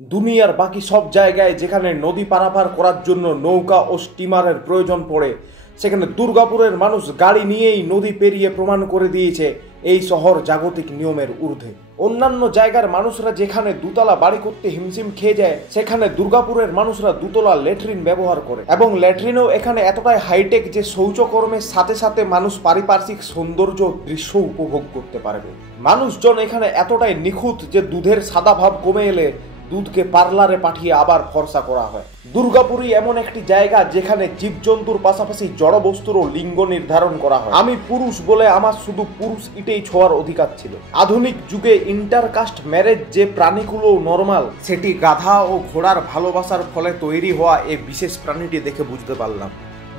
দুনিয়ার বাকি সব জায়গায় যেখানে নদী পারাপার করার জন্য নৌকা ও স্টিমারের প্রয়োজন পড়ে, সেখানে দুর্গাপুরের মানুষ গাড়ি নিয়েই নদী পেরিয়ে প্রমাণ করে দিয়েছে এই শহর জাগতিক নিয়মের ঊর্ধ্বে। অন্যান্য জায়গার মানুষরা যেখানে দুতলা বাড়ি করতে হিমশিম খেয়ে যায়, সেখানে দুর্গাপুরের মানুষরা দুতলা ল্যাট্রিন ব্যবহার করে, এবং ল্যাট্রিনও এখানে এতটাই হাইটেক যে শৌচকর্মের সাথে সাথে মানুষ পারিপার্শ্বিক সৌন্দর্য দৃশ্য উপভোগ করতে পারবে। মানুষজন এখানে এতটাই নিখুঁত যে দুধের সাদা ভাব কমে এলে দুধকে পার্লারে পাঠিয়ে আবার ফর্সা করা হয়। দুর্গাপুরই এমন একটি জায়গা যেখানে জীবজন্তুর পাশাপাশি জড় বস্তুরও লিঙ্গ নির্ধারণ করা হয়। আমি পুরুষ বলে আমার শুধু পুরুষ ইটেই ছোঁয়ার অধিকার ছিল। আধুনিক যুগে ইন্টারকাস্ট ম্যারেজ যে প্রাণীগুলো নরমাল, সেটি গাধা ও ঘোড়ার ভালোবাসার ফলে তৈরি হওয়া এই বিশেষ প্রাণীটি দেখে বুঝতে পারলাম।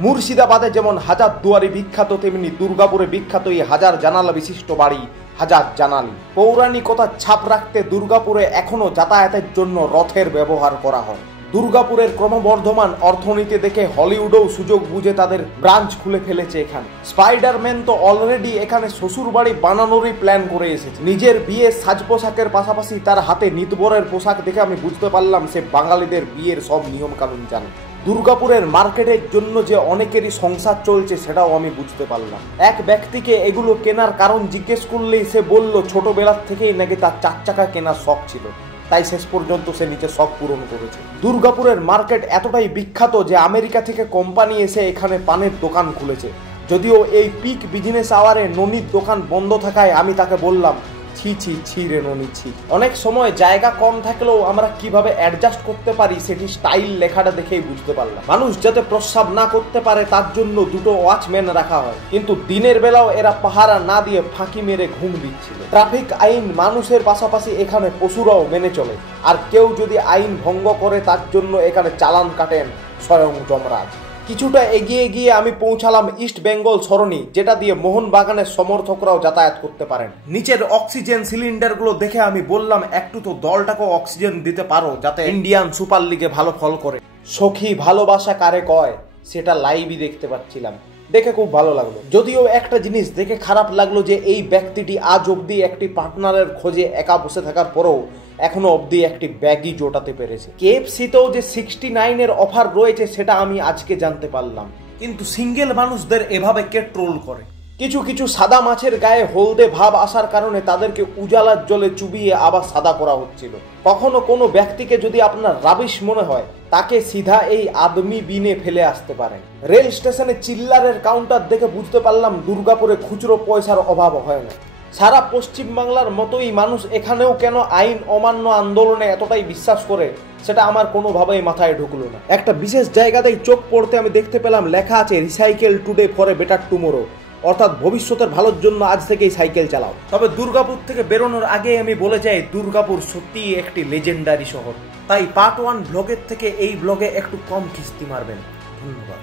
মুর্শিদাবাদে যেমন হাজার দুয়ারি বিখ্যাত, তেমনি দুর্গাপুরে বিখ্যাত এই হাজার জানালা বিশিষ্ট বাড়ি হাজার জানালি। পৌরাণিকতার ছাপ রাখতে দুর্গাপুরে এখনো যাতায়াতের জন্য রথের ব্যবহার করা হয়। দুর্গাপুরের ক্রমবর্ধমান অর্থনীতি দেখে হলিউডও সুযোগ বুঝে তাদের ব্রাঞ্চ খুলে ফেলেছে এখানে। স্পাইডারম্যান তো অলরেডি এখানে শ্বশুর বাড়ি বানানোরই প্ল্যান করে এসেছে। নিজের বিয়ের সাজ পোশাকের পাশাপাশি তার হাতে নিতবরের পোশাক দেখে আমি বুঝতে পারলাম সে বাঙালিদের বিয়ের সব নিয়ম কানুন জানে। দুর্গাপুরের মার্কেটের জন্য যে অনেকেরই সংসার চলছে সেটাও আমি বুঝতে পারলাম। এক ব্যক্তিকে এগুলো কেনার কারণ জিজ্ঞেস করলেই সে বলল ছোটবেলার থেকেই নাকি তার 4 চাকা কেনার শখ ছিল, তাই শেষ পর্যন্ত সে নিজের শখ পূরণ করেছে। দুর্গাপুরের মার্কেট এতটাই বিখ্যাত যে আমেরিকা থেকে কোম্পানি এসে এখানে পানের দোকান খুলেছে। যদিও এই পিক বিজনেস আওয়ারে ননির দোকান বন্ধ থাকায় আমি তাকে বললাম, ছি ছি ছি রে ননি ছি। অনেক সময় জায়গা কম থাকলেও আমরা কিভাবে অ্যাডজাস্ট করতে পারি সেটি স্টাইল লেখাটা দেখেই বুঝতে পারলাম। মানুষ যাতে প্রস্রাব না করতে পারে তার জন্য 2টো ওয়াচম্যান রাখা হয়, কিন্তু দিনের বেলাও এরা পাহারা না দিয়ে ফাঁকি মেরে ঘুম দিচ্ছিল। ট্রাফিক আইন মানুষের পাশাপাশি এখানে পশুরাও মেনে চলে, আর কেউ যদি আইন ভঙ্গ করে তার জন্য এখানে চালান কাটেন স্বয়ং যমরাজ। কিছুটা এগিয়ে গিয়ে আমি পৌঁছালাম ইস্ট বেঙ্গল সরণি, যেটা দিয়ে মোহনবাগানের সমর্থকরাও যাতায়াত করতে পারেন। নিচের অক্সিজেন সিলিন্ডারগুলো দেখে আমি বললাম, একটু তো দলটাকেও অক্সিজেন দিতে পারো যাতে ইন্ডিয়ান সুপার লিগে ভালো ফল করে। সখী ভালোবাসা কারে কয় সেটা লাইভই দেখতে পাচ্ছিলাম, দেখে খুব ভালো লাগলো। যদিও একটা জিনিস দেখে খারাপ লাগলো যে এই ব্যক্তিটি আজ অবধি একটি পার্টনারের খোঁজে একা বসে থাকার পরেও এখনো অবধি একটি ব্যাগই জোটাতে পেরেছে। KFC-তেও যে 69-এর অফার রয়েছে সেটা আমি আজকে জানতে পারলাম। কিন্তু সিঙ্গেল মানুষদের এভাবে কে ট্রোল করে? কিছু কিছু সাদা মাছের গায়ে হলদে ভাব আসার কারণে তাদেরকে উজালার জলে চুবিয়ে আবার সাদা করা হচ্ছিল। কখনো কোনো ব্যক্তিকে যদি আপনার রাবিশ মনে হয়, তাকে সিধা এই আদমি বিনে ফেলে আসতে পারেন। রেল স্টেশনে চিল্লারের কাউন্টার দেখে বুঝতে পারলাম দুর্গাপুরে খুচরো পয়সার অভাব হয় না। সারা পশ্চিমবাংলার মতোই মানুষ এখানেও কেন আইন অমান্য আন্দোলনে এতটাই বিশ্বাস করে সেটা আমার কোনোভাবেই মাথায় ঢুকলো না। একটা বিশেষ জায়গাতেই চোখ পড়তে আমি দেখতে পেলাম লেখা আছে recycle today for a better tomorrow, অর্থাৎ ভবিষ্যতের ভালোর জন্য আজ থেকেই সাইকেল চালাও। তবে দুর্গাপুর থেকে বেরোনোর আগে আমি বলে যাই, দুর্গাপুর সত্যিই একটি লেজেন্ডারি শহর। তাই পার্ট 1 ব্লগের থেকে এই ব্লগে একটু কম কিস্তি মারবেন। ধন্যবাদ।